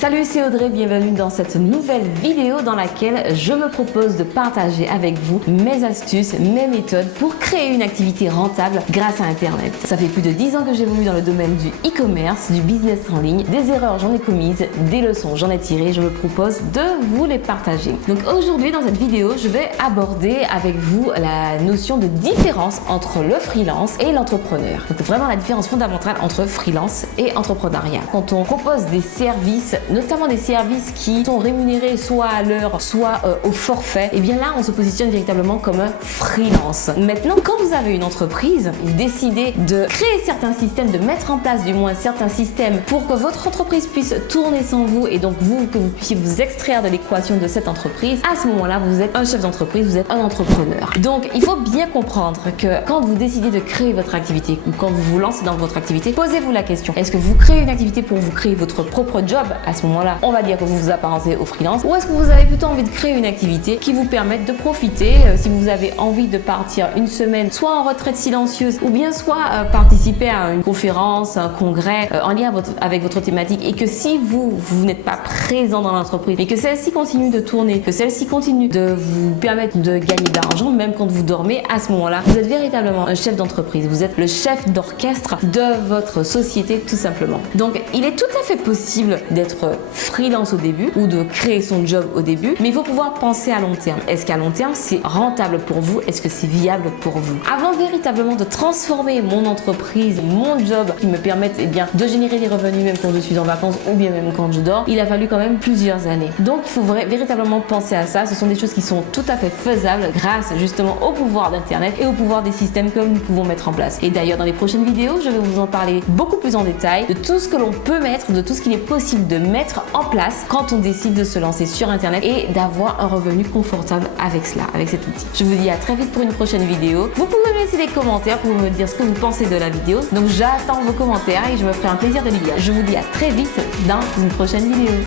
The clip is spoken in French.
Salut, c'est Audrey, bienvenue dans cette nouvelle vidéo dans laquelle je me propose de partager avec vous mes astuces, mes méthodes pour créer une activité rentable grâce à Internet. Ça fait plus de 10 ans que j'évolue dans le domaine du e-commerce, du business en ligne. Des erreurs, j'en ai commises, des leçons, j'en ai tiré. Je me propose de vous les partager. Donc aujourd'hui, dans cette vidéo, je vais aborder avec vous la notion de différence entre le freelance et l'entrepreneur. Donc vraiment la différence fondamentale entre freelance et entrepreneuriat. Quand on propose des services, notamment des services qui sont rémunérés soit à l'heure, soit au forfait, et bien là on se positionne véritablement comme un freelance. Maintenant, quand vous avez une entreprise, vous décidez de créer certains systèmes, de mettre en place du moins certains systèmes pour que votre entreprise puisse tourner sans vous et donc que vous puissiez vous extraire de l'équation de cette entreprise, à ce moment-là vous êtes un chef d'entreprise, vous êtes un entrepreneur. Donc il faut bien comprendre que quand vous décidez de créer votre activité ou quand vous vous lancez dans votre activité, posez-vous la question, est-ce que vous créez une activité pour vous créer votre propre job? À ce moment-là, on va dire que vous vous apparentez au freelance, ou est-ce que vous avez plutôt envie de créer une activité qui vous permette de profiter, si vous avez envie de partir une semaine, soit en retraite silencieuse, ou bien soit participer à une conférence, un congrès en lien avec votre thématique, et que si vous n'êtes pas présent dans l'entreprise, mais que celle-ci continue de tourner, que celle-ci continue de vous permettre de gagner de l'argent, même quand vous dormez, à ce moment-là, vous êtes véritablement un chef d'entreprise, vous êtes le chef d'orchestre de votre société tout simplement. Donc il est tout à fait possible d'être freelance au début ou de créer son job au début, mais il faut pouvoir penser à long terme. Est-ce qu'à long terme c'est rentable pour vous? Est-ce que c'est viable pour vous? Avant véritablement de transformer mon entreprise, mon job qui me permette de générer des revenus même quand je suis en vacances ou bien même quand je dors, il a fallu quand même plusieurs années. Donc il faut véritablement penser à ça. Ce sont des choses qui sont tout à fait faisables grâce justement au pouvoir d'Internet et au pouvoir des systèmes que nous pouvons mettre en place. Et d'ailleurs dans les prochaines vidéos, je vais vous en parler beaucoup plus en détail de tout ce que l'on peut mettre, de tout ce qu'il est possible de mettre en place quand on décide de se lancer sur Internet et d'avoir un revenu confortable avec cela, avec cet outil. Je vous dis à très vite pour une prochaine vidéo. Vous pouvez me laisser des commentaires pour me dire ce que vous pensez de la vidéo. Donc j'attends vos commentaires et je me ferai un plaisir de les lire. Je vous dis à très vite dans une prochaine vidéo.